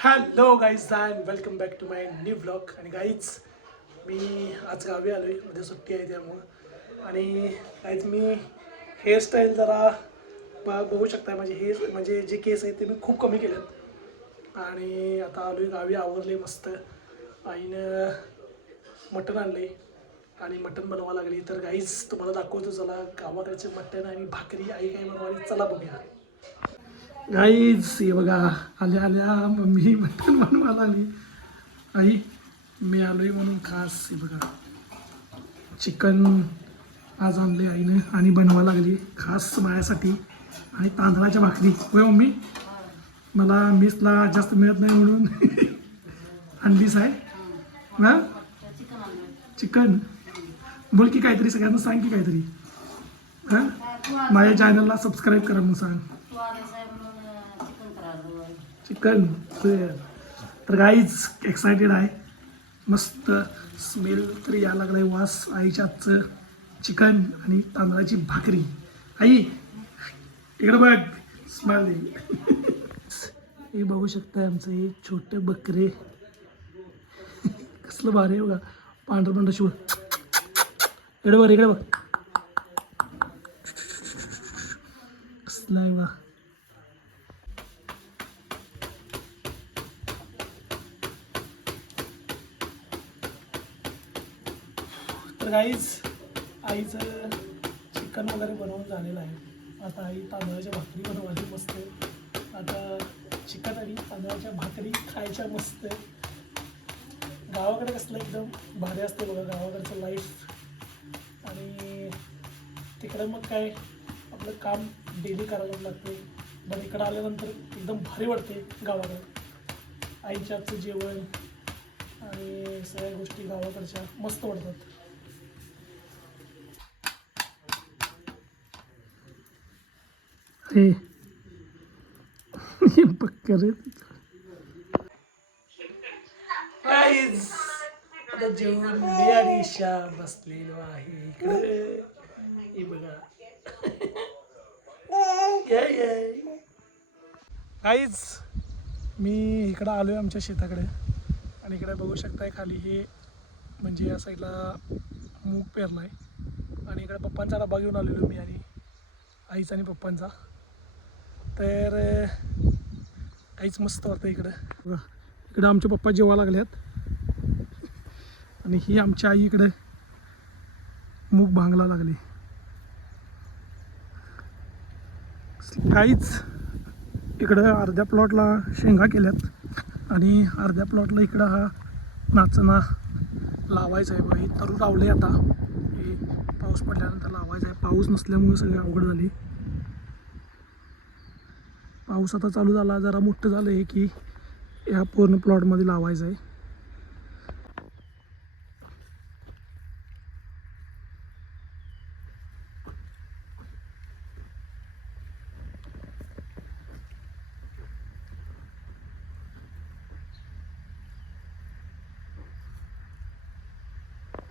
Hello guys and welcome back to my new blog. आणि guys मी आज गावी आलो आहे, उद्या सुट्टी आहे त्यामुळं. आणि गाईज मी हेअरस्टाईल जरा बघू शकता, म्हणजे जे केस आहेत ते मी खूप कमी केलेत. आणि आता आलो आहे गावी, आवरले मस्त. आईनं मटण आणलं आहे आणि मटण बनवावं लागली. तर गाईज तुम्हाला दाखवतो, चला गावाकडचे मटण आणि भाकरी आई काय बनवाली, चला बघूया. गाईज हे बघा, आल्या आल्या मम्मी मटण बनवायला आली. आई मी आलोय म्हणून खास हे बघा चिकन आज आणले आईने आणि बनवायला लागली खास माझ्यासाठी. आणि तांदळाच्या भाकरी. होय मम्मी, मला मेसला जास्त मिळत नाही म्हणून अंडीस आहे हां चिकन. बोल की काहीतरी, सगळ्यांना सांग की काहीतरी. हां माझ्या चॅनलला सबस्क्राईब करा म्हणून सांग. चिकन तर गाईज एक्सायटेड आहे. मस्त स्मेल तरी यायला लागलाय, वास आईच्या हातचं चिकन आणि तांदळाची भाकरी. आई इकडं बघ, स्मेल दे. हे बघू शकता आमचं हे छोटे बकरे कसलं भारी आहे बघा, पांढरं पांढरं शिव. इकडे बघ, इकडे बघ, कसलं आहे बघा. तर गाईज आईचं चिकन वगैरे बनवून झालेलं आहे. आता आई तांदळाच्या भाकरी बनवायची मस्त. आता चिकन आणि तांदळाच्या भाकरी खायच्या मस्त. गावाकडे कसलं एकदम भारी असते बघा गावाकडचं लाईफ. आणि तिकडं मग काय आपलं काम डेली करावं लागते, पण इकडं आल्यानंतर एकदम भारी वाटते गावाकडं. आईच्या हातचं जेवण आणि सगळ्या गोष्टी गावाकडच्या मस्त वाटतात. हे बकरे आता जेवण मी आणि ईशा बसलेलो आहे इकडे. हे बघा काहीच मी इकडं आलो आहे आमच्या शेताकडे. आणि इकडे बघू शकताय खाली हे म्हणजे या साईडला मूग पेरला आहे. आणि इकडे पप्पांचा डबा घेऊन आलेलो मी आणि आईचा आणि पप्पांचा. तर काहीच मस्त वाटतं इकडं. इकडं आमचे पप्पा जेवा लागल्यात आणि ही आमची आई इकडे मूग भांगला लागली. काहीच इकडं अर्ध्या प्लॉटला शेंगा केल्यात आणि अर्ध्या प्लॉटला इकडं हा नाचणा लावायचा आहे बघा. हे तरू लावले आता, हे पाऊस पडल्यानंतर लावायचं आहे. पाऊस नसल्यामुळे सगळी अवघड झाली. पाऊस आता चालू झाला, जरा मोठं झालं आहे की ह्या पूर्ण प्लॉटमध्ये लावायचं आहे.